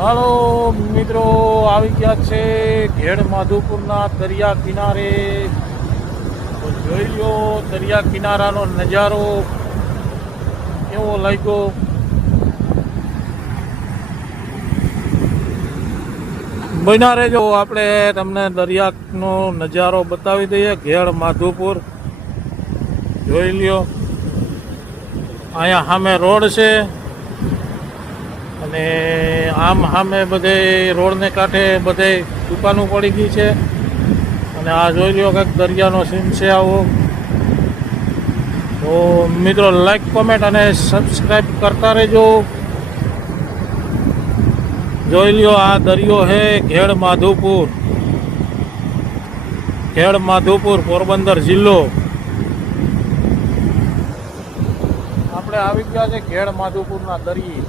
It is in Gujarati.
હાલો મિત્રો, આવી ગયા છે ઘેડ માધુપુરના દરિયા કિનારે. તો જોઈ લો દરિયા કિનારાનો નજારો કેવો લાગ્યો? બન્યા રહેજો, આપણે તમને દરિયાનો નજારો બતાવી દઈએ ઘેડ માધુપુર. જોઈ લ્યો, અહીંયા સામે રોડ છે. અને આમ સામે બધે રોડને કાંઠે બધે દુકાનો પડી ગઈ છે. અને આ જોઈ લ્યો કંઈક દરિયાનો સીન છે આવો. તો મિત્રો લાઈક કોમેન્ટ અને સબસ્ક્રાઈબ કરતા રહેજો. જોઈ લ્યો આ દરિયો છે ઘેડ માધુપુર ઘેડ માધુપુર પોરબંદર જિલ્લો. આપણે આવી ગયા છે ઘેડ માધુપુરના દરિયે.